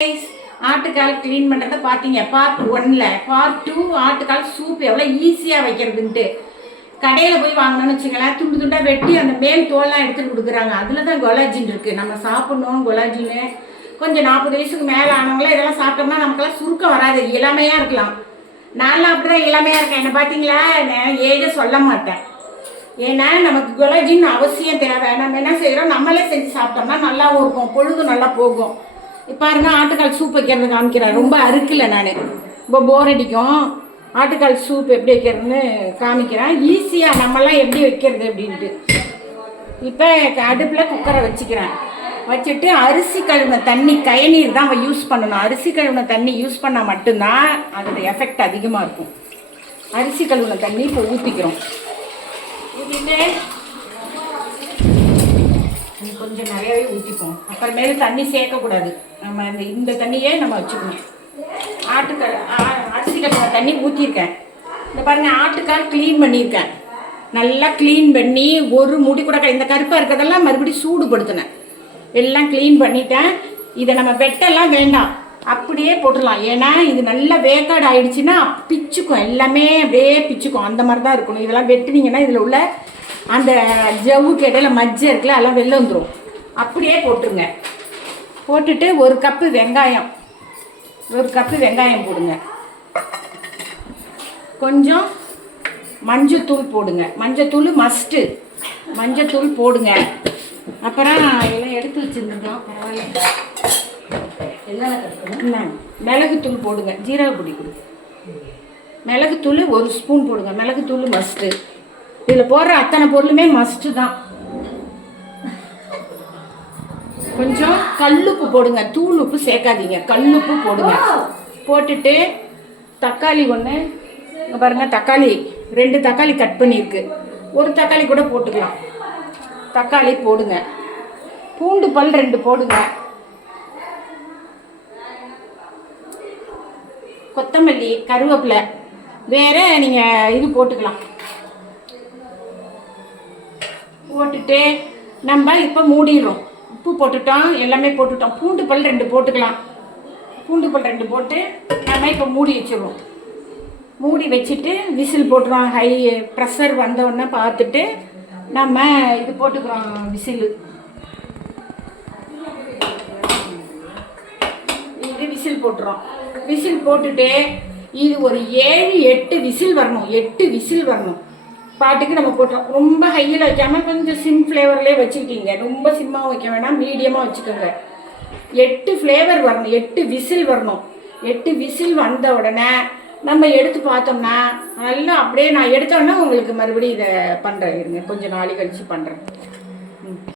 ஆட்டுக்கால் க்ளீன் பண்ணுறத பார்த்தீங்க பார்ட் 1ல். பார்ட் 2 ஆட்டுக்கால் சூப் எவ்வளோ ஈஸியாக வைக்கிறதுன்ட்டு. கடையில் போய் வாங்கினோன்னு வச்சுங்களேன், துண்டு துண்டாக வெட்டி அந்த மேல் தோல்லாம் எடுத்துகிட்டு கொடுக்குறாங்க. அதில் தான் கொலாஜின் இருக்குது. நம்ம சாப்பிட்ணும் கொலாஜின்னு. கொஞ்சம் 40 வயசுக்கு மேலே ஆனவங்களே இதெல்லாம் சாப்பிட்டோம்னா நமக்கெல்லாம் சுருக்கம் வராது, இளமையாக இருக்கலாம். நான்லாம் அப்படி தான் இளமையாக இருக்கேன். என்ன பார்த்தீங்களா, நான் ஏஜை சொல்ல மாட்டேன். ஏன்னா நமக்கு கொலாஜின் அவசியம் தேவை. நம்ம என்ன செய்கிறோம், நம்மளே செஞ்சு சாப்பிட்டோம்னா நல்லாவும் இருக்கும், பொழுது நல்லா போகும். இப்போ பாருங்க, ஆட்டுக்கால் சூப் வைக்கிறது காமிக்கிறேன். ரொம்ப அறுக்கலை, நான் ரொம்ப போர் அடிக்கும். ஆட்டுக்கால் சூப் எப்படி வைக்கிறதுன்னு காமிக்கிறேன். ஈஸியாக நம்மளாம் எப்படி வைக்கிறது அப்படின்ட்டு. இப்போ அடுப்பில் குக்கரை வச்சுக்கிறேன். வச்சுட்டு அரிசி கழுவின தண்ணி, கயநீர் தான் யூஸ் பண்ணணும். அரிசி கழுவின தண்ணி யூஸ் பண்ணால் மட்டும்தான் அதோட எஃபெக்ட் அதிகமாக இருக்கும். அரிசி கழுவின தண்ணி இப்போ ஊற்றிக்கிறோம். ஊற்றிட்டு கொஞ்சம் நிறையாவே ஊற்றிப்போம். அப்புறமேலு தண்ணி சேர்க்கக்கூடாது. நம்ம இந்த தண்ணியே நம்ம வச்சுக்கணும். அரிசி கழுவின தண்ணி ஊற்றிருக்கேன். இந்த பாருங்கள், ஆட்டுக்கால் க்ளீன் பண்ணியிருக்கேன். நல்லா க்ளீன் பண்ணி ஒரு முடி கூட இந்த கருப்பாக இருக்கிறதெல்லாம் மறுபடியும் சூடுபடுத்தினேன். எல்லாம் க்ளீன் பண்ணிட்டேன். இதை நம்ம வெட்டெல்லாம் வேண்டாம், அப்படியே போட்டுடலாம். ஏன்னா இது நல்லா வேக்காடு ஆகிடுச்சின்னா பிச்சுக்கும், எல்லாமே அப்படியே பிச்சுக்கும். அந்த மாதிரி தான் இருக்கணும். இதெல்லாம் வெட்டினீங்கன்னா இதில் உள்ள அந்த ஜவ்வுக்கு இடையில மஜ்ஜை இருக்குல்ல, எல்லாம் வெளில வந்துடும். அப்படியே போட்டுருங்க. போட்டுட்டு ஒரு கப்பு வெங்காயம் போடுங்க. கொஞ்சம் மஞ்சத்தூள் போடுங்க. மஞ்சத்தூள் மஸ்ட்டு, மஞ்சத்தூள் போடுங்க. அப்புறம் எல்லாம் எடுத்து வச்சுருந்துட்டோம், பரவாயில்ல. எல்லாம் மிளகுத்தூள் போடுங்க. ஜீரக பொடி கொடுங்க. மிளகுத்தூள் 1 ஸ்பூன் போடுங்க. மிளகுத்தூள் மஸ்ட்டு. இதில் போடுற அத்தனை பொருளுமே மஸ்ட்டு தான். கொஞ்சம் கல்லுப்பு போடுங்க. தூள் உப்பு சேர்க்காதீங்க, கல்லுப்பு போடுங்க. போட்டுட்டு தக்காளி ஒன்று, இங்கே பாருங்கள், தக்காளி 2 தக்காளி கட் பண்ணியிருக்கு. ஒரு தக்காளி கூட போட்டுக்கலாம். தக்காளி போடுங்க. பூண்டு பல் 2 போடுங்க. கொத்தமல்லி, கருவேப்பிலை, வேறு நீங்கள் இது போட்டுக்கலாம். போட்டுட்டு நம்ம இப்போ மூடிடுறோம். உப்பு போட்டுட்டோம், எல்லாமே போட்டுட்டோம். பூண்டு பல் 2 போட்டுக்கலாம். பூண்டு பல் 2 போட்டு நம்ம இப்போ மூடி வச்சுருவோம். மூடி வச்சுட்டு விசில் போட்டுருவோம். ஹை ப்ரெஷர் வந்தோடனே பார்த்துட்டு நம்ம இது போட்டுக்கிறோம். விசில் போட்டுறோம். விசில் போட்டுட்டு இது ஒரு 7-8 விசில் வரணும். 8 விசில் வரணும். பாட்டுக்கு நம்ம போட்டுறோம். ரொம்ப ஹையில் வைக்காமல் கொஞ்சம் சிம் ஃப்ளேவர்லேயே வச்சுக்கிட்டீங்க. ரொம்ப சிம்மாக வைக்க வேணாம், மீடியமாக வச்சுக்கோங்க. 8 ஃப்ளேவர் வரணும், 8 விசில் வரணும். 8 விசில் வந்த உடனே நம்ம எடுத்து பார்த்தோம்னா நல்லா அப்படியே நான் எடுத்தோன்னா உங்களுக்கு மறுபடியும் இதை பண்ணுறேன். இருங்க, கொஞ்சம் நாளை கழிச்சு பண்ணுறேன்.